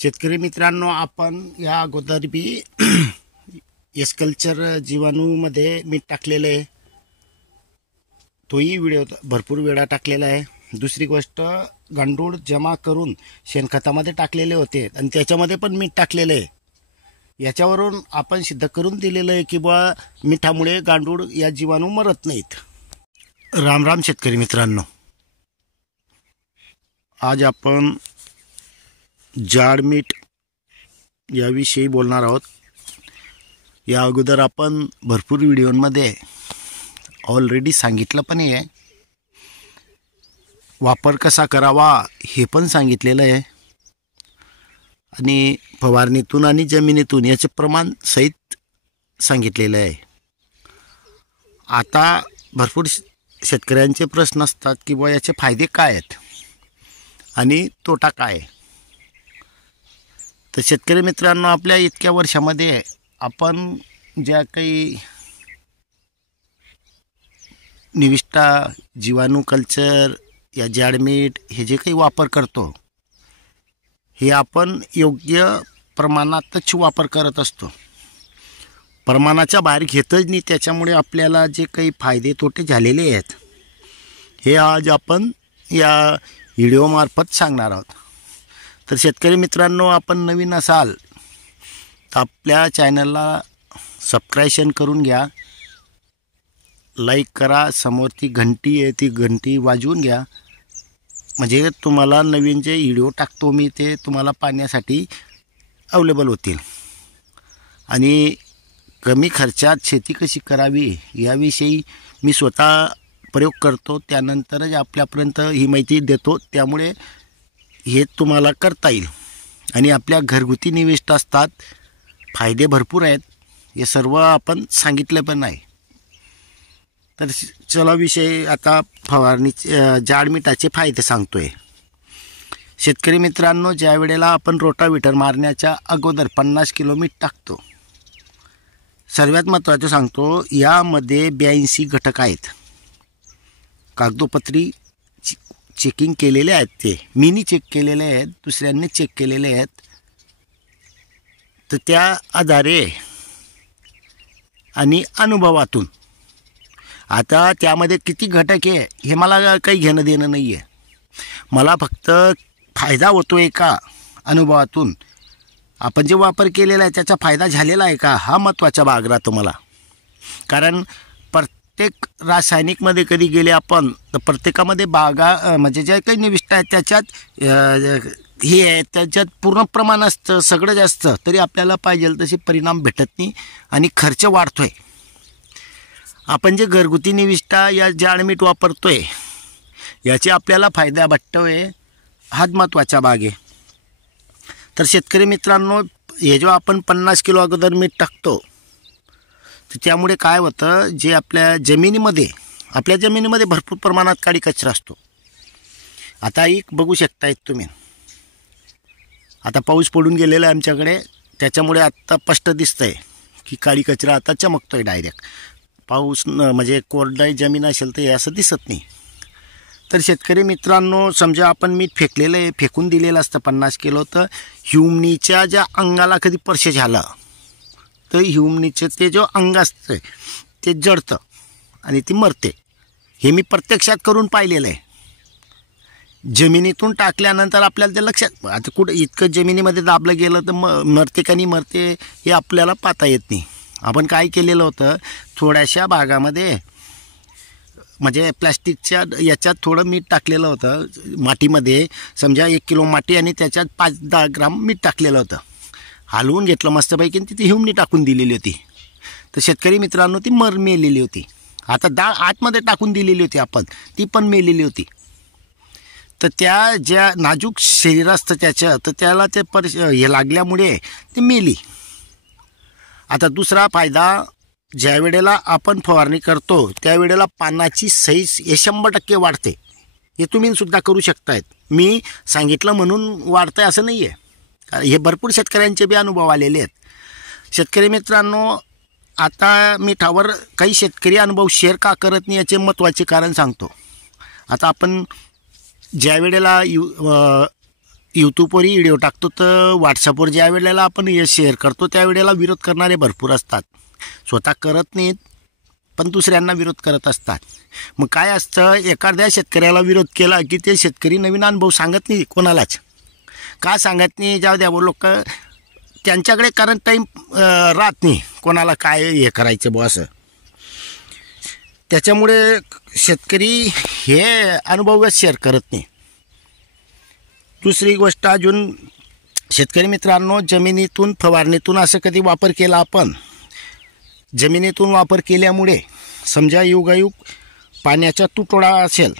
शेतकरी मित्रांनो, आपण या अगोदर बी एस्कल्चर जीवाणूमध्ये मीठ टाकलेलं आहे. तोही व्हिडिओ भरपूर वेळा टाकलेला आहे. दुसरी गोष्ट, गांडूळ जमा करून शेणखतामध्ये टाकलेले होते आणि त्याच्यामध्ये पण मीठ टाकलेलं आहे. याच्यावरून आपण सिद्ध करून दिलेलं आहे की बा मिठामुळे गांडूळ या जीवाणू मरत नाहीत. राम राम शेतकरी मित्रांनो, आज आपण जाड मीठ याविषयी बोलणार आहोत. या अगोदर आपण भरपूर व्हिडिओमध्ये ऑलरेडी सांगितलं पण आहे, वापर कसा करावा हे पण सांगितलेलं आहे आणि फवारणीतून आणि जमिनीतून याचे प्रमाण सहित सांगितलेलं आहे. आता भरपूर शेतकऱ्यांचे प्रश्न असतात की बा याचे फायदे काय आहेत आणि तोटा काय आहे. तर शेतकरी मित्रांनो, आपल्या इतक्या वर्षामध्ये आपण ज्या काही निविष्ठा, जीवाणू कल्चर, या जाडमीठ हे जे काही वापर करतो, हे आपण योग्य प्रमाणातच वापर करत असतो. प्रमाणाच्या बाहेर घेतच नाही. त्याच्यामुळे आपल्याला जे काही फायदे तोटे झालेले आहेत हे आज आपण या व्हिडिओमार्फत सांगणार आहोत. तर शेतकरी मित्रांनो, आपण नवीन असाल तर आपल्या चॅनलला सबस्क्राईब करून घ्या, लाईक करा, समोरची घंटी आहे ती घंटी वाजवून घ्या, म्हणजे तुम्हाला नवीन जे व्हिडिओ टाकतो मी ते तुम्हाला पाहण्यासाठी अवेलेबल होतील. आणि कमी खर्चात शेती कशी करावी याविषयी मी स्वतः प्रयोग करतो, त्यानंतरच आपल्यापर्यंत ही माहिती देतो. त्यामुळे हे तुम्हाला करता येईल. आणि आपल्या घरगुती निविष्ठा असतात, फायदे भरपूर आहेत, हे सर्व आपण सांगितलं पण आहे. तर चला विषय आता फवारणी जाडमिठाचे फायदे सांगतोय. शेतकरी मित्रांनो, ज्या वेळेला आपण रोटाव्हिटर मारण्याच्या अगोदर 50 किलो मीठ टाकतो, सर्वात महत्त्वाचं सांगतो, यामध्ये 82 घटक आहेत. कागदोपत्री चेकिंग केलेले आहेत, ते मीनी चेक केलेले आहेत, दुसऱ्यांनी चेक केलेले आहेत. तर त्या आधारे आणि अनुभवातून, आता त्यामध्ये किती घटक आहे हे मला काही घेणं देणं नाही आहे. मला फक्त फायदा होतो आहे का अनुभवातून, आपण जे वापर केलेला आहे त्याचा फायदा झालेला आहे का, हा महत्त्वाचा भाग राहतो मला. कारण प्रत्येक रासायनिकमध्ये कधी गेले आपण तर प्रत्येकामध्ये बागा म्हणजे ज्या काही निविष्ठा आहेत त्याच्यात हे आहे, त्याच्यात पूर्ण प्रमाण असतं, सगळं जास्त, तरी आपल्याला पाहिजे तसे परिणाम भेटत नाही आणि खर्च वाढतो आहे. आपण जे घरगुती निविष्ठा या जाडमीठ वापरतोय याचे आपल्याला फायदा भेटतो आहे, हाच महत्त्वाचा भाग आहे. तर शेतकरी मित्रांनो, हे जो आपण 50 किलो अगोदर मीठ टाकतो तर त्यामुळे काय होतं, जे आपल्या जमिनीमध्ये भरपूर प्रमाणात काळी कचरा असतो. आता एक बघू शकतायत तुम्ही, आता पाऊस पडून गेलेला आहे आमच्याकडे, त्याच्यामुळे आत्ता स्पष्ट दिसतं आहे की काळी कचरा आता चमकतो आहे डायरेक्ट. पाऊस म्हणजे कोरडाई जमीन असेल तर हे असं दिसत नाही. तर शेतकरी मित्रांनो, समजा आपण मीठ फेकलेलं आहे, फेकून दिलेलं असतं 50 किलो, तर ह्युमनीच्या ज्या अंगाला कधी स्पर्श झाला तर ह्युमनीचे ते जो अंग असतं ते जळतं आणि ती मरते. हे मी प्रत्यक्षात करून पाहिलेलं आहे. जमिनीतून टाकल्यानंतर आपल्याला ते लक्षात, आता कुठं इतकं जमिनीमध्ये दाबलं गेलं तर मरते का नाही मरते हे आपल्याला पाहता येत नाही. आपण काय केलेलं होतं, थोड्याशा भागामध्ये म्हणजे प्लॅस्टिकच्या याच्यात थोडं मीठ टाकलेलं होतं मातीमध्ये. समजा 1 किलो माती आणि त्याच्यात 5-10 ग्राम मीठ टाकलेलं होतं, हलवून घेतलं मस्तपैकी, तिथे ह्युमनी टाकून दिलेली होती. तर शेतकरी मित्रांनो, ती मेलेली होती. आता आतमध्ये टाकून दिलेली होती आपण, ती पण मेलेली होती. तर त्या ज्या नाजूक शरीर असतं त्याचं, तर त्याला ते हे लागल्यामुळे ती मेली. आता दुसरा फायदा, ज्या वेळेला आपण फवारणी करतो त्यावेळेला पानाची साईज हे 100% वाढते. हे तुम्ही सुद्धा करू शकतायत. मी सांगितलं म्हणून वाढतंय असं नाही आहे, हे भरपूर शेतकऱ्यांचे बी अनुभव आलेले आहेत. शेतकरी मित्रांनो, आता मिठावर काही शेतकरी अनुभव शेअर का करत नाही याचे महत्त्वाचे कारण सांगतो. आता आपण ज्या वेळेला यूट्यूबवरही व्हिडिओ टाकतो तर व्हॉट्सअपवर ज्या वेळेला आपण हे शेअर करतो त्यावेळेला विरोध करणारे भरपूर असतात. स्वतः करत नाहीत पण दुसऱ्यांना विरोध करत असतात. मग काय असतं, एखाद्या शेतकऱ्याला विरोध केला की ते शेतकरी नवीन अनुभव सांगत नाही कोणालाच. का सांगत नाही, जाऊ द्या लोक त्यांच्याकडे कारण टाईम राहत नाही कोणाला काय हे करायचं बुवा असं. त्याच्यामुळे शेतकरी हे अनुभव शेअर करत नाही. दुसरी गोष्ट अजून शेतकरी मित्रांनो, जमिनीतून फवारणीतून असं कधी वापर केला आपण, जमिनीतून वापर केल्यामुळे समजा युगायुग पाण्याचा तुटवडा असेल,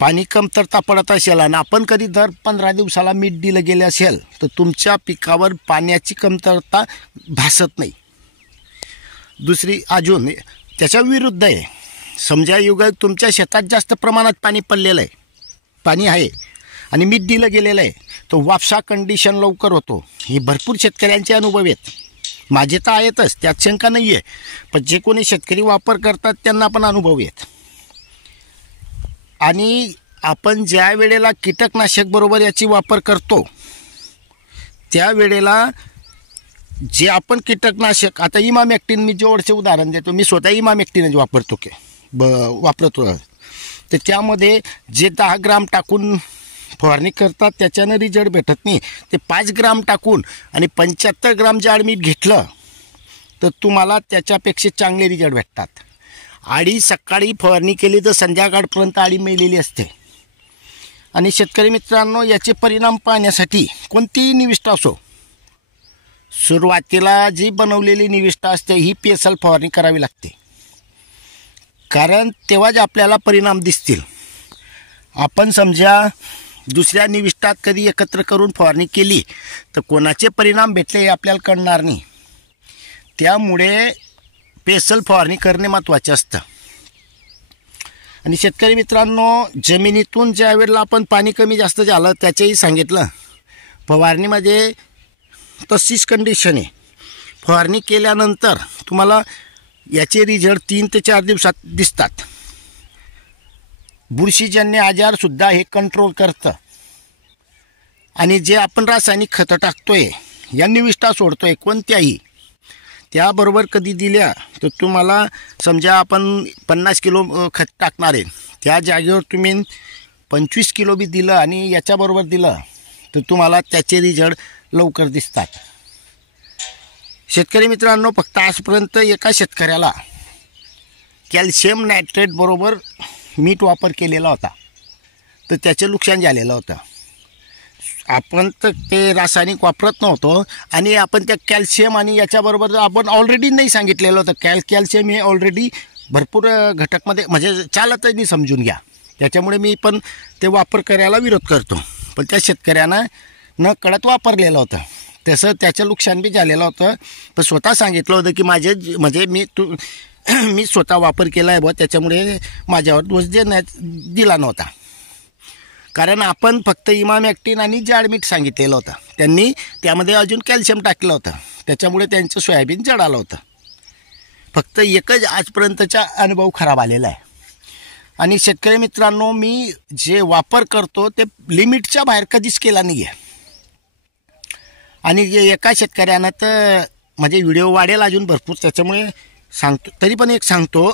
पाणी कमतरता पडत असेल आणि आपण कधी दर 15 दिवसाला मीठ दिलं गेलं असेल तर तुमच्या पिकावर पाण्याची कमतरता भासत नाही. दुसरी अजून त्याच्या विरुद्ध आहे, समजा युगायुग तुमच्या शेतात जास्त प्रमाणात पाणी पडलेलं आहे, पाणी आहे आणि मीठ दिलं गेलेलं आहे, तो वापसा कंडिशन लवकर होतो. हे भरपूर शेतकऱ्यांचे अनुभव आहेत, माझे तर आहेतच, त्यात शंका नाही आहे. पण जे कोणी शेतकरी वापर करतात त्यांना पण अनुभव आहेत. आणि आपण ज्या वेळेला कीटकनाशक बरोबर याची वापर करतो त्यावेळेला जे आपण कीटकनाशक, आता इमामॅक्टिन मी जवळचे उदाहरण देतो, मी स्वतः इमामॅक्टिनच वापरतो. तर त्यामध्ये जे 10 ग्राम टाकून फवारणी करतात त्याच्यानं रिझल्ट भेटत नाही. ते 5 ग्राम टाकून आणि 75 ग्राम जाड मीठ घेतलं तर तुम्हाला त्याच्यापेक्षा चांगले रिझल्ट भेटतात. आळी सकाळी फवारणी केली तर संध्याकाळपर्यंत आळी मेलेली असते. आणि शेतकरी मित्रांनो, याचे परिणाम पाहण्यासाठी कोणतीही निविष्ठा असो, सुरुवातीला जी बनवलेली निविष्ठा असते ही पेसल फवारणी करावी लागते, कारण तेव्हाच आपल्याला परिणाम दिसतील. आपण समजा दुसऱ्या निविष्ठात कधी एकत्र करून फवारणी केली तर कोणाचे परिणाम भेटले हे आपल्याला कळणार नाही. त्यामुळे पेसल फवारणी करणे महत्त्वाचे असतं. आणि शेतकरी मित्रांनो, जमिनीतून ज्या वेळेला आपण पाणी कमी जास्त झालं त्याचेही सांगितलं, फवारणीमध्ये तशीच कंडिशन आहे. फवारणी केल्यानंतर तुम्हाला याचे रिझल्ट 3 ते 4 दिवसात दिसतात. बुरशीजन्य आजारसुद्धा हे कंट्रोल करतं. आणि जे आपण रासायनिक खतं टाकतोय या निविष्ठा सोडतोय कोणत्याही, त्याबरोबर कधी दिल्या तर तुम्हाला समजा आपण 50 किलो खत टाकणार आहे, त्या जागेवर तुम्ही 25 किलो बी दिलं आणि याच्याबरोबर दिलं तर तुम्हाला त्याचे रिझल्ट लवकर दिसतात. शेतकरी मित्रांनो, फक्त आजपर्यंत एका शेतकऱ्याला कॅल्शियम नायट्रेट बरोबर मीठ वापर केलेला होता तर त्याचे नुकसान झालेलं होतं. आपण तर ते रासायनिक वापरत नव्हतो आणि आपण त्या कॅल्शियम आणि याच्याबरोबर आपण ऑलरेडी नाही सांगितलेलं होतं. कॅल्शियम हे ऑलरेडी भरपूर घटकमध्ये म्हणजे चालतच नाही, समजून घ्या. त्याच्यामुळे मी पण ते वापर करायला विरोध करतो. पण त्या शेतकऱ्यानं न कळत वापरलेलं होतं, तसं त्याचं नुकसान बी झालेलं होतं. पण स्वतः सांगितलं होतं की माझे म्हणजे मी स्वतः वापर केला आहे बुवा, त्याच्यामुळे माझ्यावर दोष दिला नव्हता. कारण आपण फक्त इमामॅक्टिन आणि जाडमीठ सांगितलेलं होतं, त्यांनी त्यामध्ये अजून कॅल्शियम टाकलं होतं, त्याच्यामुळे त्यांचं सोयाबीन जड आलं होतं. फक्त एकच आजपर्यंतचा अनुभव खराब आलेला आहे. आणि शेतकरी मित्रांनो, मी जे वापर करतो ते लिमिटच्या बाहेर कधीच केला नाही आहे. आणि एका शेतकऱ्यानं तर म्हणजे व्हिडिओ वाढेल अजून भरपूर, त्याच्यामुळे सांगतो. तरी पण एक सांगतो,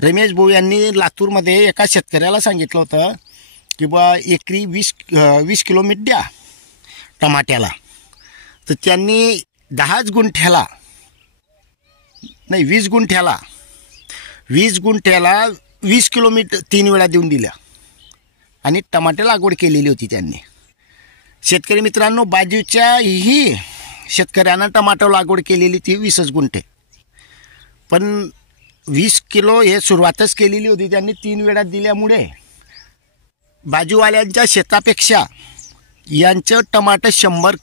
रमेश भाऊ यांनी लातूरमध्ये एका शेतकऱ्याला सांगितलं होतं की बा एकरी 20 किलो मीठ द्या टमाट्याला. तर त्यांनी 10 गुंठ्याला नाही 20 गुंठ्याला 20 किलो मीठ 3 वेळा देऊन दिल्या आणि टमाटे लागवड केलेली होती त्यांनी. शेतकरी मित्रांनो, बाजूच्याही शेतकऱ्यांना टमाटो लागवड केलेली ती 20 गुंठे, पण 20 किलो हे सुरुवातच केलेली होती त्यांनी 3 वेळा दिल्यामुळे बाजूवाल्यांच्या शेतापेक्षा यांचं टमाटर 100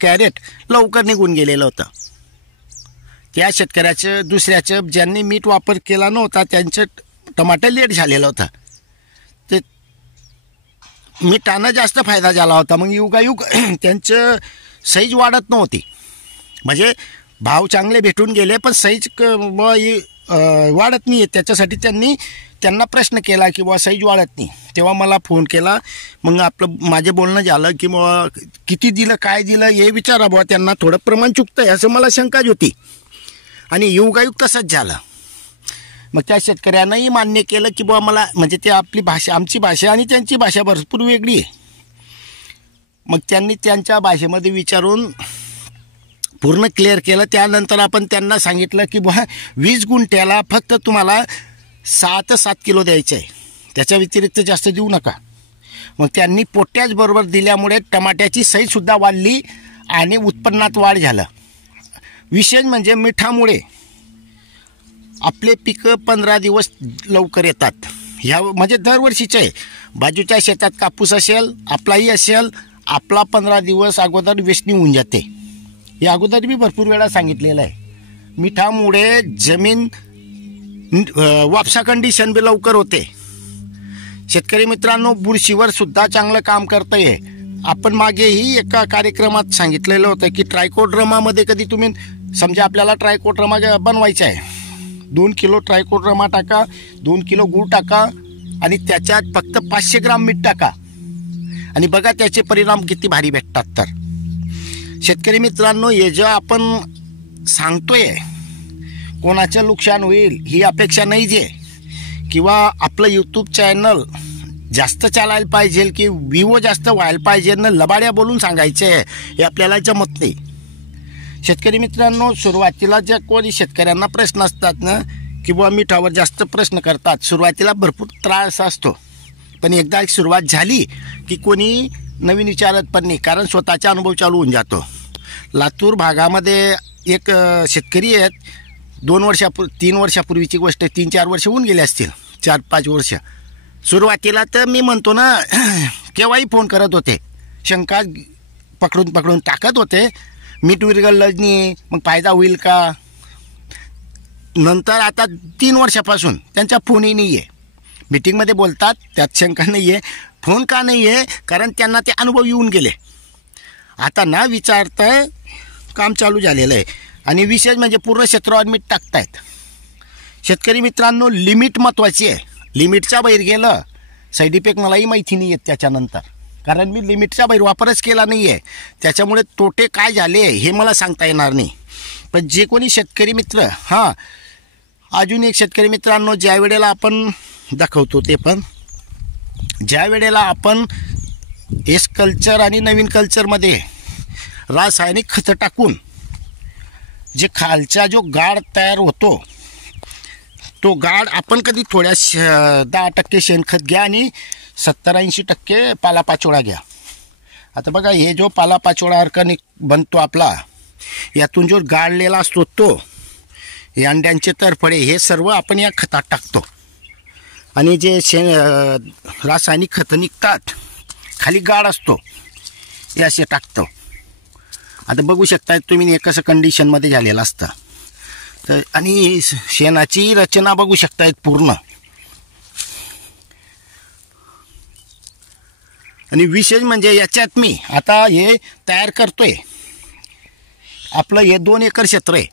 कॅरेट लवकर निघून गेलेलं होतं. त्या शेतकऱ्याचं दुसऱ्याचं ज्यांनी मीठ वापर केला नव्हता त्यांचं टमाटर लेट झालेलं होतं. ते मिठानं जास्त फायदा झाला होता. मग युगायुग त्यांचं साईज वाढत नव्हती, म्हणजे भाव चांगले भेटून गेले पण साईज वाढत नाही आहे. त्याच्यासाठी त्यांनी त्यांना प्रश्न केला की बुवा साईज वाढत नाही, तेव्हा मला फोन केला. मग आपलं माझे बोलणं झालं की बुवा किती दिलं काय दिलं हे विचारा बुवा, त्यांना थोडं प्रमाण चुकतं आहे असं मला शंकाच होती. आणि योगायोग तसंच झालं. मग त्या शेतकऱ्यांनाही मान्य केलं की बुवा मला म्हणजे ते आपली भाषा आमची भाषा आणि त्यांची भाषा भरपूर वेगळी आहे. मग त्यांनी त्यांच्या भाषेमध्ये विचारून पूर्ण क्लिअर केलं. त्यानंतर आपण त्यांना सांगितलं की बुवा 20 गुंठ्याला फक्त तुम्हाला 6 ते 7 किलो द्यायचे आहे, त्याच्या व्यतिरिक्त जास्त देऊ नका. मग त्यांनी पोट्याच बरोबर दिल्यामुळे टमाट्याची साईजसुद्धा वाढली आणि उत्पन्नात वाढ झालं. विशेष म्हणजे मिठामुळे आपले पिकं 15 दिवस लवकर येतात. ह्या म्हणजे दरवर्षीचे आहे. बाजूच्या शेतात कापूस असेल, आपलाही असेल, आपला 15 दिवस अगोदर वेचणी होऊन जाते. हे अगोदर मी भरपूर वेळा सांगितलेलं आहे. मिठामुळे जमीन वापसा कंडिशन बी लवकर होते. शेतकरी मित्रांनो, बुरशीवर सुद्धा चांगलं काम करतं आहे. आपण मागेही एका कार्यक्रमात सांगितलेलं होतं की ट्रायकोड्रामामध्ये कधी तुम्ही समजा आपल्याला ट्रायकोड्रामा बनवायचा आहे, 2 किलो ट्रायकोड्रामा टाका, 2 किलो गूळ टाका आणि त्याच्यात फक्त 500 ग्राम मीठ टाका आणि बघा त्याचे परिणाम किती भारी भेटतात. तर शेतकरी मित्रांनो, हे जे आपण सांगतोय कोणाचं नुकसान होईल ही अपेक्षा नाही जे, किंवा आपलं यूट्यूब चॅनल जास्त चालायला पाहिजे की व्ह्यू जास्त व्हायला पाहिजे ना लबाड्या बोलून सांगायचे हे आपल्याला जमत नाही. शेतकरी मित्रांनो, सुरुवातीला ज्या कोणी शेतकऱ्यांना प्रश्न असतात ना की बुवा मिठावर जास्त प्रश्न करतात, सुरुवातीला भरपूर त्रास असतो. पण एकदा एक सुरुवात झाली की कोणी नवीन विचारत पण नाही, कारण स्वतःचा अनुभव चालू होऊन जातो. लातूर भागामध्ये एक शेतकरी आहेत, 3 वर्षापूर्वीची गोष्ट, 3-4 वर्ष होऊन गेले असतील, 4-5 वर्ष. सुरुवातीला तर मी म्हणतो ना केव्हाही फोन करत होते, शंका पकडून टाकत होते, मीठ विरघळलं नाही मग फायदा होईल का. नंतर आता 3 वर्षापासून त्यांचा फोनही नाही आहे. मीटिंगमध्ये बोलतात त्यात शंका नाही आहे. फोन का नाही आहे, कारण त्यांना ते अनुभव येऊन गेले. आता ना विचारता काम चालू झालेलं आहे. आणि विशेष म्हणजे पूर्ण क्षेत्रावर मीठ टाकतायत. शेतकरी मित्रांनो, लिमिट महत्त्वाची आहे. लिमिटच्या बाहेर गेलं साईड इफेक्ट मलाही माहिती नाही आहेत त्याच्यानंतर, कारण मी लिमिटच्या बाहेर वापरच केला नाही आहे. त्याच्यामुळे तोटे काय झाले हे मला सांगता येणार नाही. पण जे कोणी शेतकरी मित्र, हां अजून एक शेतकरी मित्रांनो, ज्या वेळेला आपण दाखवतो ते पण ज्या वेळेला आपण एस कल्चर आणि नवीन कल्चरमध्ये रासायनिक खतं टाकून जे खालचा जो गाळ तयार होतो, तो गाळ आपण कधी थोड्या 10% शेणखत घ्या आणि 70-80% पालापाचोळा घ्या. आता बघा हे जो पालापाचोळा अर्कानिक बनतो आपला, यातून जो गाळलेला असतो तो, हे अंड्यांचे तरफडे, हे सर्व आपण या खतात टाकतो. आणि जे रासायनिक खतं निघतात खाली गाळ असतो हे असे टाकतो. आता बघू शकता तुम्ही हे कसं कंडिशनमध्ये झालेलं असतं. तर आणि शेणाची रचना बघू शकतायत पूर्ण. आणि विशेष म्हणजे याच्यात मी आता हे तयार करतोय, आपलं हे 2 एकर क्षेत्र आहे.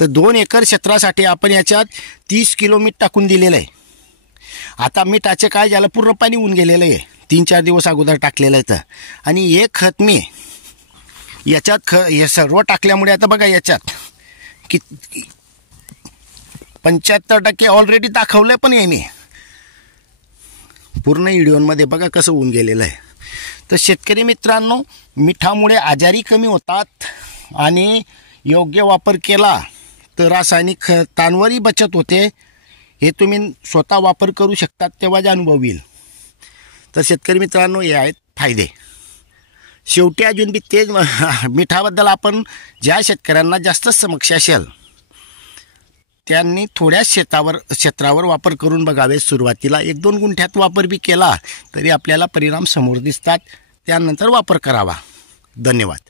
तर 2 एकर क्षेत्रासाठी आपण याच्यात 30 किलो मीठ टाकून दिलेलं आहे. आता मीठाचे काय झालं, पूर्ण पाणी होऊन गेलेलं आहे, 3-4 दिवस अगोदर टाकलेलं आहे. आणि हे खत मी याच्यात हे सर्व टाकल्यामुळे आता बघा याच्यात की 75% ऑलरेडी दाखवलं पण आहे मी पूर्ण व्हिडिओमध्ये, बघा कसं होऊन गेलेलं आहे. तर शेतकरी मित्रांनो, मिठामुळे आजारी कमी होतात आणि योग्य वापर केला तर रासायनिक खतांवरही बचत होते. हे तुम्ही स्वतः वापर करू शकतात तेव्हाच अनुभव येईल. तर शेतकरी मित्रांनो, हे आहेत फायदे. शेवटी अजून बी तेच मिठाबद्दल आपण ज्या शेतकऱ्यांना जास्त समक्ष असेल त्यांनी थोड्या क्षेत्रावर वापर करून बघावे. सुरुवातीला 1-2 गुंठ्यात वापर बी केला तरी आपल्याला परिणाम समोर दिसतात. त्यानंतर वापर करावा. धन्यवाद.